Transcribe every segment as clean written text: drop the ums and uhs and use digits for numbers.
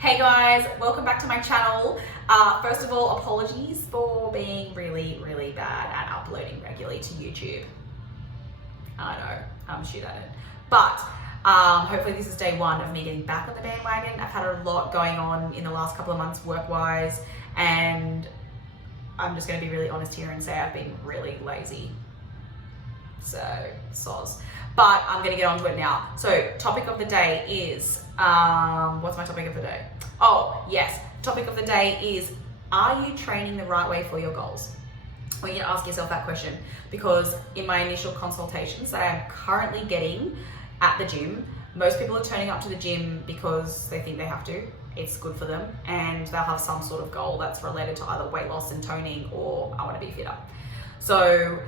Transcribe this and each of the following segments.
Hey guys, welcome back to my channel. First of all, apologies for being really bad at uploading regularly to YouTube. I know, I'm shit at it. But hopefully this is day one of me getting back on the bandwagon. I've had a lot going on in the last couple of months work-wise, and I'm just gonna be really honest here and say I've been really lazy. So, soz. But I'm gonna get onto it now. So, topic of the day is, what's my topic of the day? Oh, yes. Topic of the day is, are you training the right way for your goals? Well, you need to ask yourself that question, because in my initial consultations that I'm currently getting at the gym, most people are turning up to the gym because they think they have to. It's good for them, and they'll have some sort of goal that's related to either weight loss and toning or I want to be fitter. So,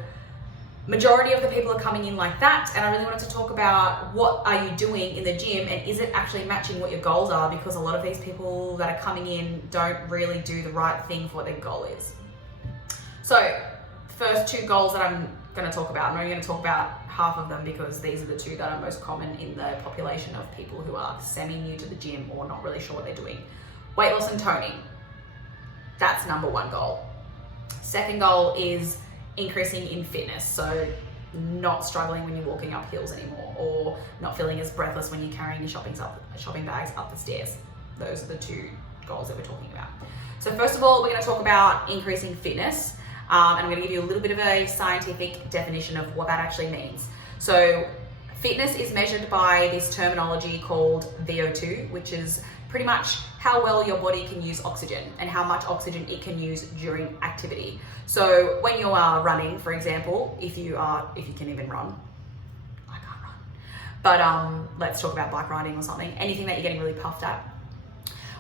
majority of the people are coming in like that, and I really wanted to talk about what are you doing in the gym and is it actually matching what your goals are, because a lot of these people that are coming in don't really do the right thing for what their goal is. So first two goals that I'm going to talk about, I'm only going to talk about half of them because these are the two that are most common in the population of people who are semi-new to the gym or not really sure what they're doing. Weight loss and toning, that's number one goal. Second goal is increasing in fitness, so not struggling when you're walking up hills anymore, or not feeling as breathless when you're carrying your shopping bags up the stairs. Those are the two goals that we're talking about. So first of all, we're going to talk about increasing fitness, and I'm going to give you a little bit of a scientific definition of what that actually means. So fitness is measured by this terminology called VO2, which is pretty much how well your body can use oxygen and how much oxygen it can use during activity. So when you are running, for example, if you can even run, I can't run, but let's talk about bike riding or something, anything that you're getting really puffed at.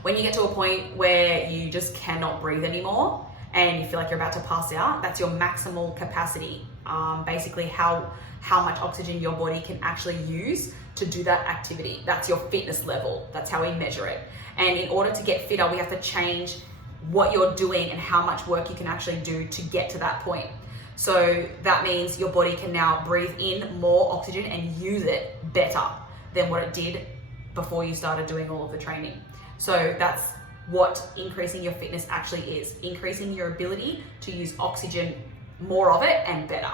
When you get to a point where you just cannot breathe anymore and you feel like you're about to pass out, that's your maximal capacity. Basically how much oxygen your body can actually use to do that activity. That's your fitness level. That's how we measure it. And in order to get fitter, we have to change what you're doing and how much work you can actually do to get to that point. So that means your body can now breathe in more oxygen and use it better than what it did before you started doing all of the training. So that's what increasing your fitness actually is, increasing your ability to use oxygen, more of it and better.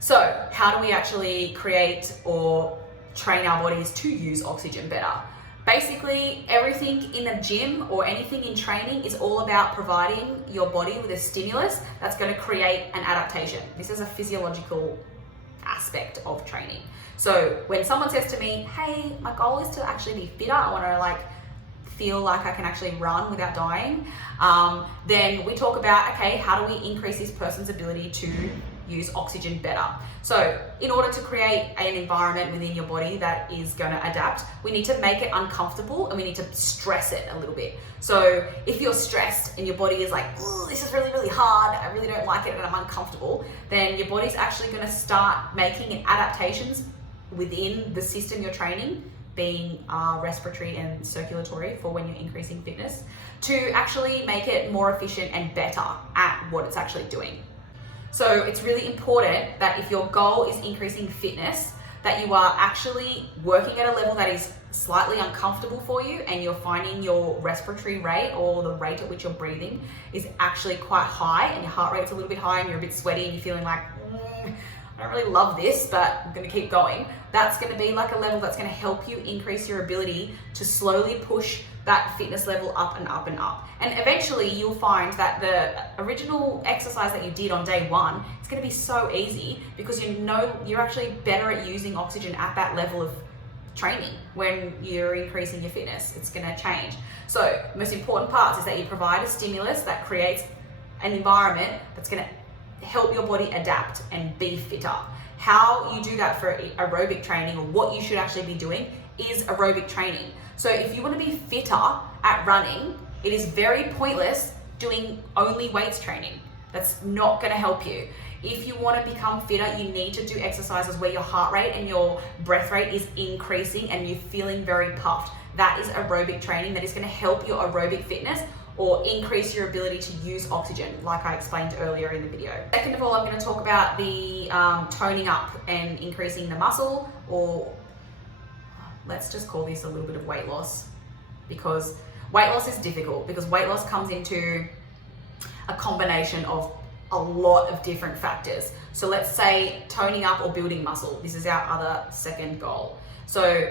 So how do we actually create or train our bodies to use oxygen better? Basically, everything in a gym or anything in training is all about providing your body with a stimulus that's going to create an adaptation. This is a physiological aspect of training. So when someone says to me, hey, my goal is to actually be fitter, I want to feel like I can actually run without dying, then we talk about, okay, how do we increase this person's ability to use oxygen better? So in order to create an environment within your body that is going to adapt, we need to make it uncomfortable and we need to stress it a little bit. So if you're stressed and your body is like, this is really hard, I really don't like it and I'm uncomfortable, then your body's actually going to start making adaptations within the system you're training, being respiratory and circulatory for when you're increasing fitness, to actually make it more efficient and better at what it's actually doing. So it's really important that if your goal is increasing fitness, that you are actually working at a level that is slightly uncomfortable for you and you're finding your respiratory rate or the rate at which you're breathing is actually quite high and your heart rate's a little bit high and you're a bit sweaty and you're feeling like, I don't really love this, but I'm going to keep going. That's going to be like a level that's going to help you increase your ability to slowly push that fitness level up and up and up. And eventually you'll find that the original exercise that you did on day one, it's going to be so easy because you know you're actually better at using oxygen at that level of training. When you're increasing your fitness, it's going to change. So the most important part is that you provide a stimulus that creates an environment that's going to help your body adapt and be fitter. How you do that for aerobic training, or what you should actually be doing, is aerobic training. So if you want to be fitter at running, it is very pointless doing only weights training. That's not going to help you. If you want to become fitter, you need to do exercises where your heart rate and your breath rate is increasing and you're feeling very puffed. That is aerobic training that is going to help your aerobic fitness or increase your ability to use oxygen, like I explained earlier in the video. Second of all, I'm going to talk about the toning up and increasing the muscle, or let's just call this a little bit of weight loss. because weight loss is difficult, because weight loss comes into a combination of a lot of different factors. So let's say toning up or building muscle. This is our other second goal. So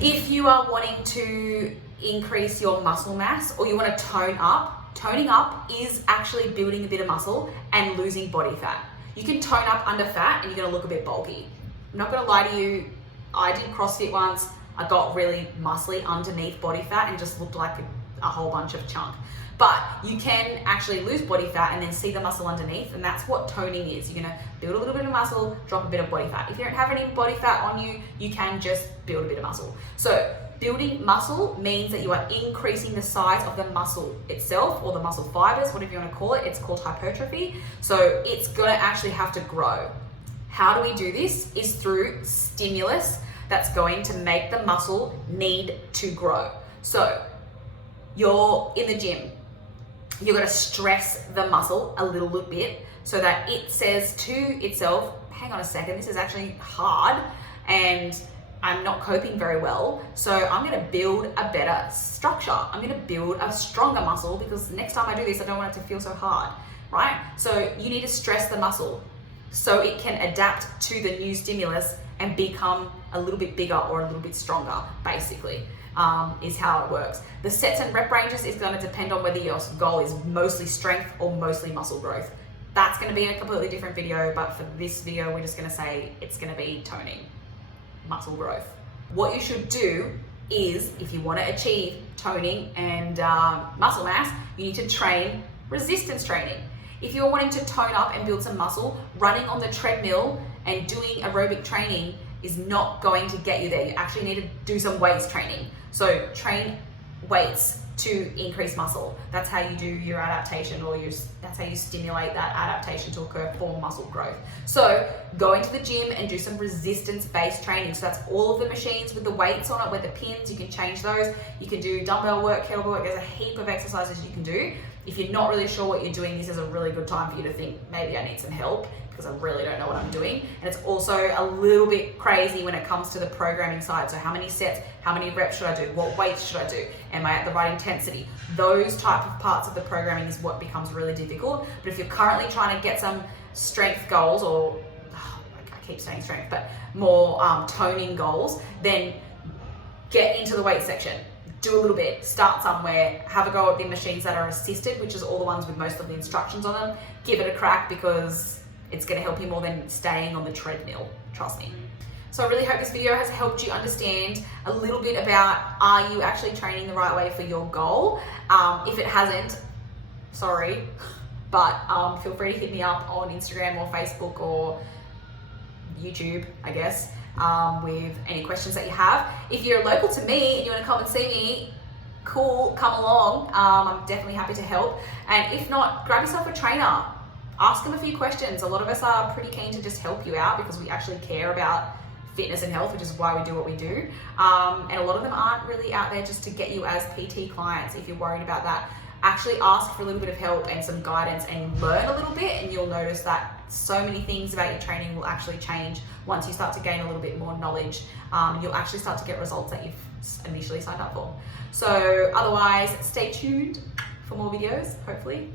if you are wanting to increase your muscle mass or you want to tone up, toning up is actually building a bit of muscle and losing body fat. You can tone up under fat and you're going to look a bit bulky. I'm not going to lie to you, I did CrossFit once. I got really muscly underneath body fat and just looked like a whole bunch of chunk. But you can actually lose body fat and then see the muscle underneath, and that's what toning is. You're gonna build a little bit of muscle, drop a bit of body fat. If you don't have any body fat on you, you can just build a bit of muscle. So building muscle means that you are increasing the size of the muscle itself, or the muscle fibers, whatever you want to call it. It's called hypertrophy. So it's gonna actually have to grow. How do we do this? Is through stimulus that's going to make the muscle need to grow. So you're in the gym, you're going to stress the muscle a little bit so that it says to itself, hang on a second, this is actually hard and I'm not coping very well. So I'm going to build a better structure. I'm going to build a stronger muscle because next time I do this, I don't want it to feel so hard, right? So you need to stress the muscle so it can adapt to the new stimulus and become a little bit bigger or a little bit stronger, basically. Is how it works. The sets and rep ranges is going to depend on whether your goal is mostly strength or mostly muscle growth. That's going to be a completely different video, but for this video, we're just going to say it's going to be toning, muscle growth. What you should do is, if you want to achieve toning and muscle mass, you need to train resistance training. If you're wanting to tone up and build some muscle, running on the treadmill and doing aerobic training is not going to get you there. You actually need to do some weights training. So train weights to increase muscle. That's how you do your adaptation, or that's how you stimulate that adaptation to occur for muscle growth. So go into the gym and do some resistance-based training. So that's all of the machines with the weights on it, with the pins, you can change those. You can do dumbbell work, kettlebell work, there's a heap of exercises you can do. If you're not really sure what you're doing, this is a really good time for you to think, maybe I need some help, because I really don't know what I'm doing. And it's also a little bit crazy when it comes to the programming side. So how many sets, how many reps should I do? What weights should I do? Am I at the right intensity? Those type of parts of the programming is what becomes really difficult. But if you're currently trying to get some strength goals, or I keep saying strength, but more toning goals, then get into the weight section. Do a little bit, start somewhere, have a go at the machines that are assisted, which is all the ones with most of the instructions on them. Give it a crack, because it's going to help you more than staying on the treadmill, trust me. So I really hope this video has helped you understand a little bit about, are you actually training the right way for your goal? If it hasn't, sorry, but feel free to hit me up on Instagram or Facebook or YouTube, I guess, with any questions that you have. If you're local to me and you want to come and see me, cool, come along. I'm definitely happy to help. And if not, grab yourself a trainer. Ask them a few questions. A lot of us are pretty keen to just help you out because we actually care about fitness and health, which is why we do what we do. And a lot of them aren't really out there just to get you as PT clients. If you're worried about that, actually ask for a little bit of help and some guidance and learn a little bit, and you'll notice that so many things about your training will actually change once you start to gain a little bit more knowledge. You'll actually start to get results that you've initially signed up for. So otherwise, stay tuned for more videos, hopefully.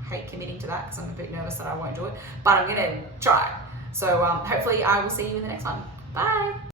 I hate committing to that because I'm a bit nervous that I won't do it, but I'm gonna try. So hopefully I will see you in the next one. Bye.